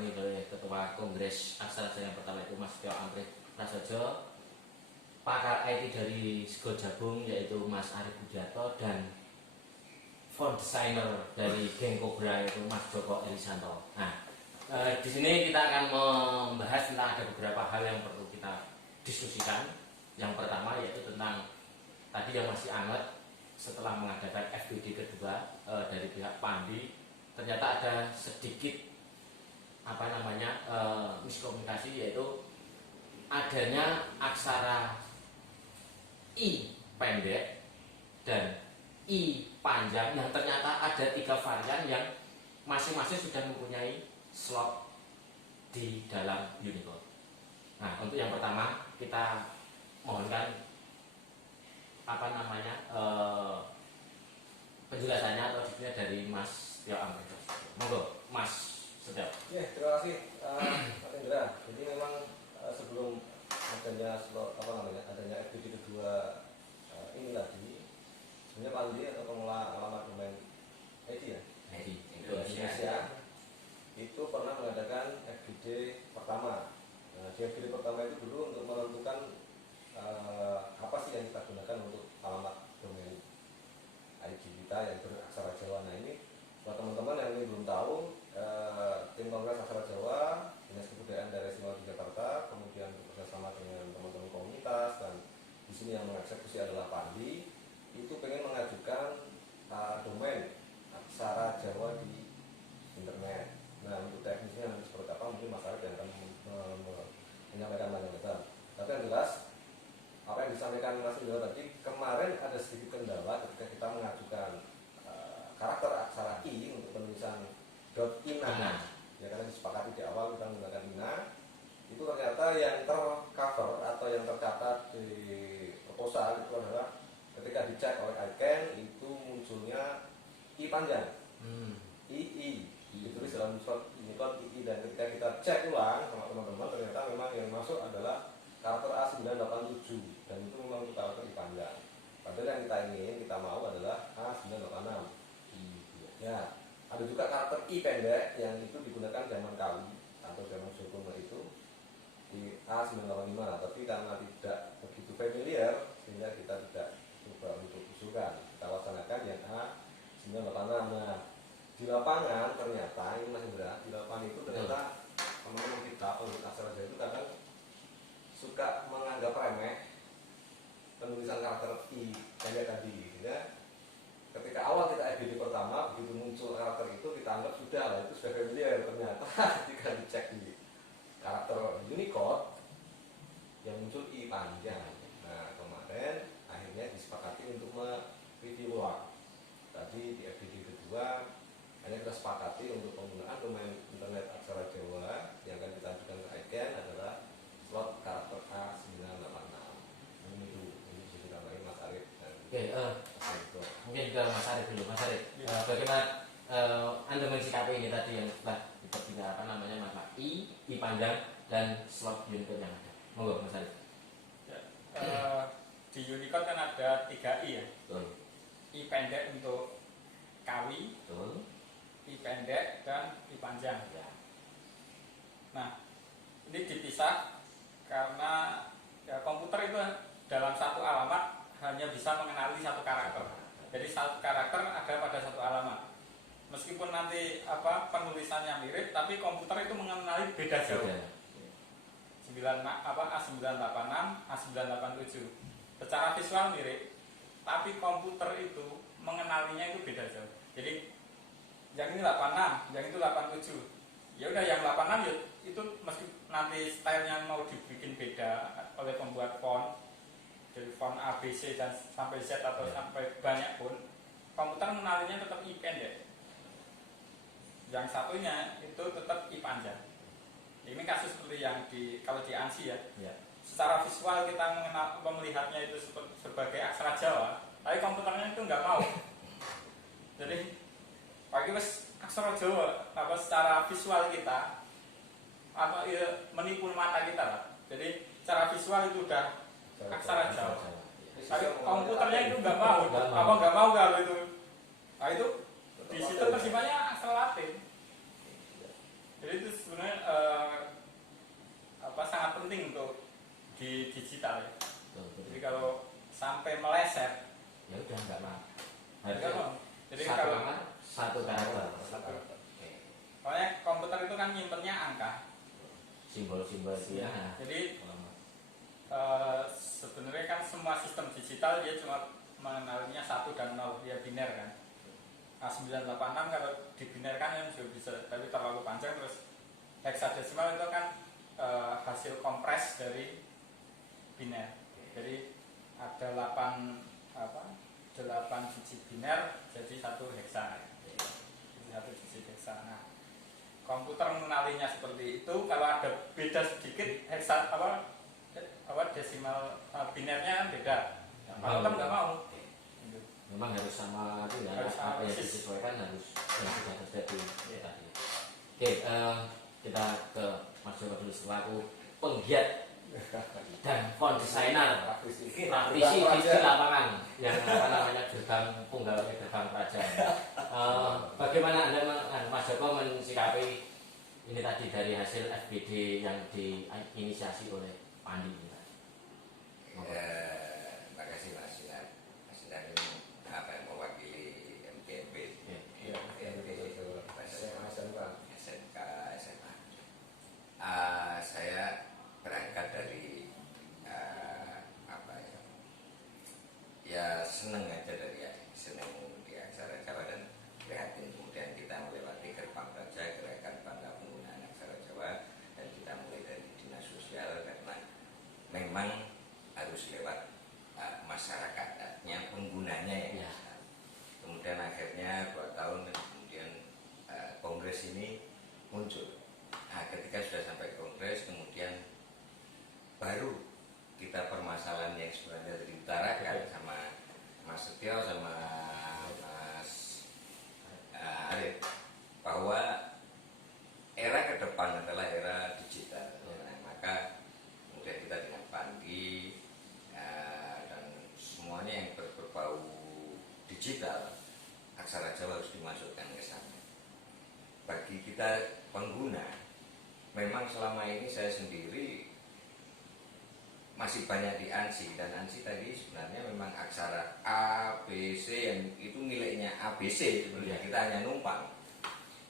ditemani oleh Ketua Kongres Aksara Jaya yang pertama itu Mas Tio Amrih Prasojo, pakar IT dari Sego Jabung yaitu Mas Arif Budiarto, dan font designer dari Geng Cobra yaitu Mas Joko Elisanto. Nah, di sini kita akan membahas tentang ada beberapa hal yang perlu kita diskusikan. Yang pertama yaitu tentang tadi yang masih hangat setelah mengadakan FGD kedua dari pihak Pandi, ternyata ada sedikit miskomunikasi, yaitu adanya aksara I pendek dan I panjang yang ternyata ada 3 varian yang masing-masing sudah mempunyai slot di dalam Unicode. Nah, untuk yang pertama kita mohonkan penjelasannya atau diknya dari Mas Tio Amrih. Monggo, Mas Setio. Ya, terima kasih Pak Indra. Jadi memang sebelum adanya adanya FGD kedua ini tadi, sebenarnya Pandi atau pengelola alamat domain ID Indonesia itu pernah mengadakan FGD pertama. Nah, di FGD pertama itu dulu untuk menentukan apa sih yang kita gunakan untuk alamat domain ID kita yang beraksara Jawa. Nah, ini buat teman-teman yang ini belum tahu, tim Kongres Aksara Jawa, Dinas Kebudayaan Daerah Istimewa Yogyakarta, kemudian bekerjasama dengan teman-teman komunitas, dan di sini yang mengeksekusi adalah Pandi, itu pengen mengajukan domain aksara Jawa di internet. Nah, untuk teknisnya nanti seperti apa mungkin Mas Arif yang akan menyampaikan lanjutan. Tapi yang jelas apa yang disampaikan Mas Indra tadi, kemarin ada sedikit kendala ketika kita mengajukan karakter aksara I untuk penulisan .ina. Ya, karena disepakati di awal kita menggunakan ina, itu ternyata yang tercover atau yang tercatat di proposal itu adalah ketika dicek oleh ICANN itu munculnya I panjang, II ditulis dalam slot Unicode II, dan ketika kita cek ulang sama teman-teman ternyata memang yang masuk adalah karakter A987, dan itu memang untuk karakter I panjang. Padahal yang kita mau adalah A986. Ya, ada juga karakter I pendek yang itu digunakan zaman Kawi atau zaman Jogomo itu di A985, tapi karena tidak begitu familiar sehingga kita tidak coba untuk usulkan, kita laksanakan yang A986. Nah, di lapangan ternyata ini Mas Indra, di lapangan itu ternyata teman-teman kita pengguna aksara Jawa itu kadang suka menganggap remeh penulisan karakter I pendek tadi, sehingga ketika awal kita FGD pertama begitu muncul karakter itu kita anggap sudah lah, itu sudah familiar. Ternyata ketika dicek di karakter Unicode yang muncul I panjang. Nah, kemarin akhirnya disepakati untuk mereview ulang. Tadi di FGD kedua hanya kita sepakati untuk penggunaan domain internet aksara Jawa yang akan kita ajukan ke ICANN adalah slot karakter A986. Ini bisa ditambahin Mas Arif. Oke, mungkin juga Mas Arif dulu. Mas Arif, bagaimana Anda mensikapi ini tadi yang telah dipertiga maka I panjang dan slot Unicode yang ada? Monggo Mas Arif. Di Unicode kan ada 3 I ya. Betul. I pendek untuk Kawi, Betul. I pendek dan I panjang. Ya. Nah, ini dipisah karena ya, komputer itu dalam satu alamat hanya bisa mengenali satu karakter. Jadi satu karakter ada pada satu alamat. Meskipun nanti penulisannya mirip, tapi komputer itu mengenali beda jauh. A986, A987. Secara visual mirip, tapi komputer itu mengenalinya itu beda jauh. Jadi yang ini 86, yang itu 87. Ya udah yang 86 ya itu meski nanti stylenya mau dibikin beda oleh pembuat font, dari font A, B, C dan sampai Z atau sampai banyak pun, komputer mengenalinya tetap I pendek. Yang satunya itu tetap I panjang. Ini kasus seperti yang kalau di ANSI ya. Secara visual kita melihatnya itu sebagai aksara Jawa, tapi komputernya itu nggak mau. Jadi bagi aksara Jawa secara visual kita menipu mata kita lah. Jadi secara visual itu udah aksara Jawa. Tapi komputernya itu nggak mau. Nggak mau kalau itu. Nah itu di situ terjemahnya aksara Latin. Jadi itu sebenarnya digital ya. Betul, betul. Jadi kalau sampai meleset, Ya udah enggak lah. enggak Harusnya mau. Jadi satu kalau nama, satu karakter. Satu. Oke. soalnya komputer itu kan nyimpennya angka. Simbol-simbol itu ya. Jadi Oh, sebenarnya kan semua sistem digital dia cuma mengenalinya 1 dan 0, dia biner kan. A986 kalau dibinarkan kan juga bisa, tapi terlalu panjang. Terus heksadesimal itu kan hasil kompres dari biner. Jadi ada 8 biji biner jadi 1 heksa. Jadi 1 biji heksa. Nah, komputer mengenalinya seperti itu. Kalau ada beda sedikit heksa desimal binernya kan beda. Komputer nggak mau. memang harus sama itu ya, Harus sama apa yang persis. disesuaikan harus yang sudah terjadi Iya. tadi. Oke, kita ke Mas Joko dulu selaku penggiat dan font designer praktisi di lapangan yang apa namanya gerbang punggawa gerbang praja. Bagaimana Mas Joko mensikapi ini tadi dari hasil FBD yang diinisiasi oleh Pandi? Terima kasih Mas Sinar. Mas Sinar ini mewakili MGMP, SMK, SMA. Saya berangkat dari ya seneng aja seneng di aksara Jawa dan prihatin kemudian kita melewati gerbang praja gerakan bangga penggunaan aksara Jawa dan kita mulai dari dinas sosial karena memang harus lewat masyarakatnya penggunanya ya. Kemudian akhirnya 2 tahun dan kemudian kongres ini muncul. Nah, ketika sudah sampai kongres kemudian baru kita permasalahan yang sebenarnya diutarakan sama Mas Setio sama Mas Arif bahwa era ke depan adalah era digital. Nah, maka kemudian kita dengan Pandi dan semuanya yang berbau digital, aksara Jawa harus dimasukkan ke sana. Bagi kita pengguna, memang selama ini saya sendiri masih banyak di ANSI, dan ANSI tadi sebenarnya memang aksara A, B, C yang itu miliknya ABC sebenarnya, kita hanya numpang.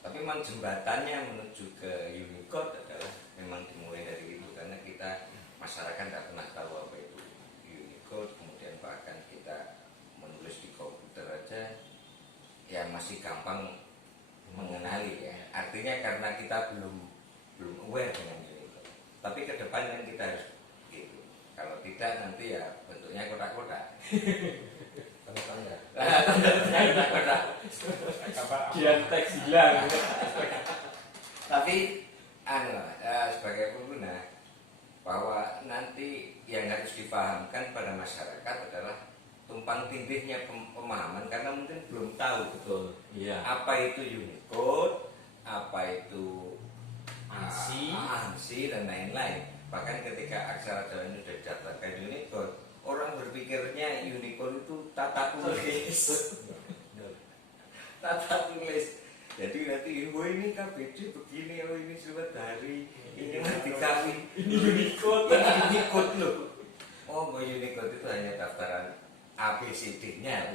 Tapi memang jembatannya menuju ke Unicode adalah memang dimulai dari itu, karena kita masyarakat tidak pernah tahu apa itu Unicode. Kemudian bahkan kita menulis di komputer aja ya masih gampang mengenali ya. Artinya karena kita belum aware dengan Unicode. Tapi ke depan kan kita harus gitu. Kalau tidak nanti ya bentuknya kotak-kotak. Tanda-tanda. Kotak-kotak. Dia teks hilang. Tapi sebagai pengguna bahwa nanti yang harus dipahamkan pada masyarakat adalah tumpang tindihnya pemahaman, karena mungkin belum tahu betul Iya. apa itu Unicode, apa itu ANSI dan lain-lain. Bahkan ketika aksara Jawa ini sudah didaftarkan Unicode, orang berpikirnya Unicode itu tata tulis. Tata tulis. Jadi nanti ini KBD begini, ini surat dari, ini nanti kami, Ini Unicode. ini Unicode loh. Oh, Unicode itu hanya daftaran ABCD-nya.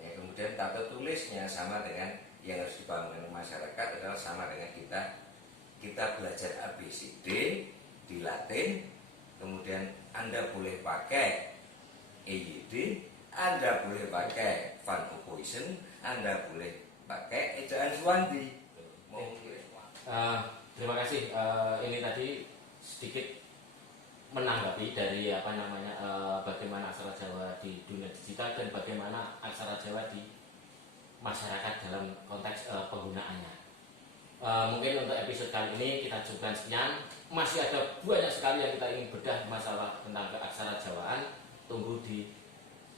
Ya, kemudian tata tulisnya sama dengan yang harus dibangun masyarakat adalah sama dengan kita belajar ABCD di Latin, kemudian Anda boleh pakai EYD, Anda boleh pakai Van Oppoisen, Anda boleh pakai ejaan Swandi. Terima kasih. Ini tadi sedikit menanggapi dari apa namanya bagaimana aksara Jawa di dunia digital dan bagaimana aksara Jawa di masyarakat dalam konteks penggunaannya. Mungkin untuk episode kali ini kita cukupkan sekian. Masih ada banyak sekali yang kita ingin bedah masalah tentang keaksara Jawaan. Tunggu di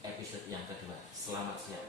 episode yang kedua. Selamat siang.